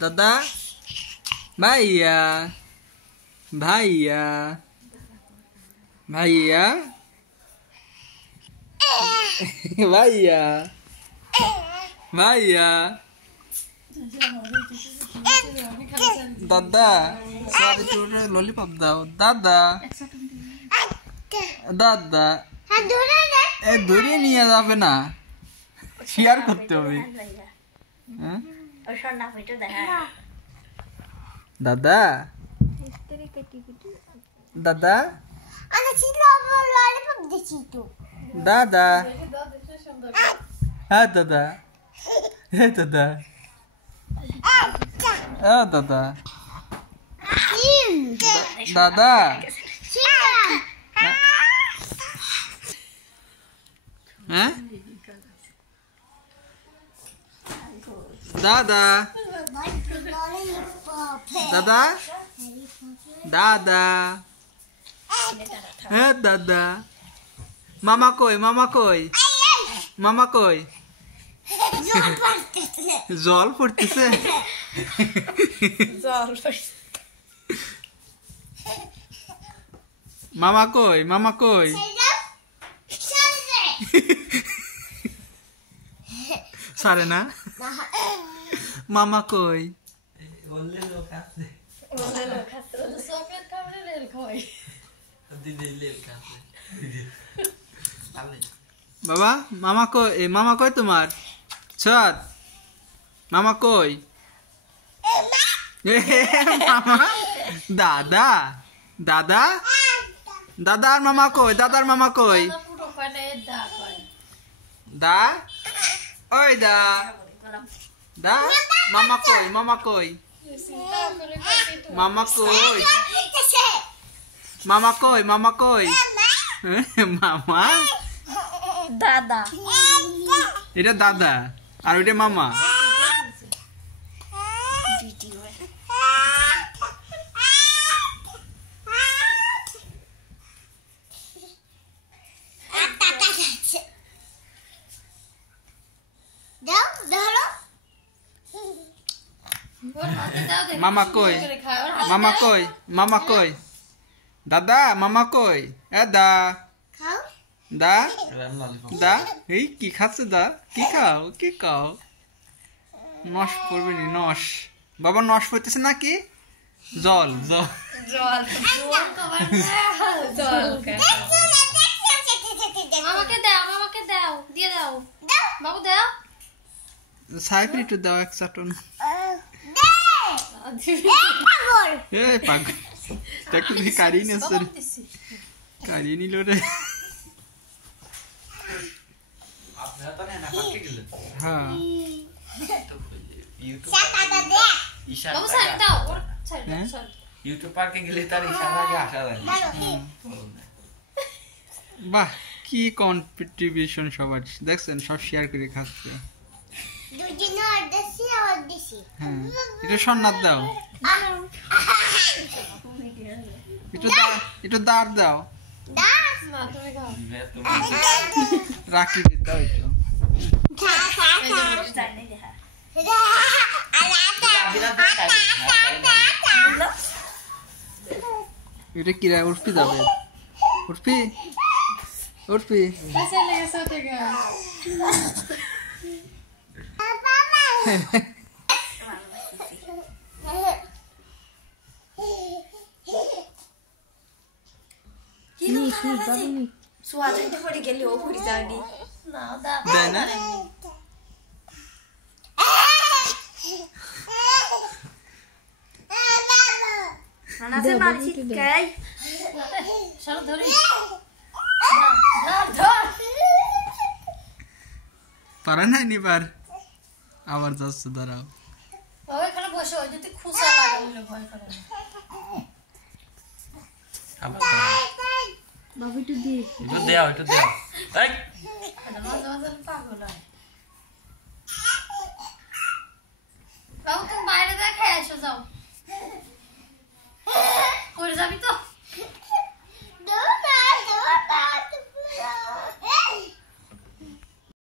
दादा भैया भैया भैया भैया भैया दादा सॉरी टू लॉलीपॉप दाओ दादा दादा ए दूरी नहीं है जाबे ना शेयर करते হবে हैं दादा दादा दादा हाँ दादा हे दादा दादा दादा हैं दादा दादा दादा है दादा मामा कोई मामा कोई জল পড়তেছে মামা কই সারে না মামা কই বাবা মামা কই তোমার छत मामा कोई मामा दादा दादा दादार मामा कोई दा ओए दा दा मामा कोई मामा कोई मामा दादा এটা দাদা আর ওইটা মামা মামা কই দাদা মামা কই এ দা দা দা এই কি খাচ্ছে দা কি খাও নস পড়বে নি নস বাবা নস পড়তেছে নাকি জল জল দিয়ে দাও বাবু দাও সাইকেল একটু দাও এক চাটন পাগল দেখো কারিয়ে নিয়েছে কারিয়ে নিল রে हाँ বাহ কি কন্ট্রিবিউশন সবার দেখছেন সব শেয়ার করে খাচ্ছে হ্যাঁ এটা সন্ন্যাদ দাও একটু দাঁড় দাও রাখি দাও একটু এটা কিরা উঠতে যাবে উঠবি পারা নাই নিবার আবার যাচ্ছে দাঁড়াও ওইখানে বসে ওই যদি খুশা লাগে বলে ভয় করে বাবু একটু দাও এই পাগল হয়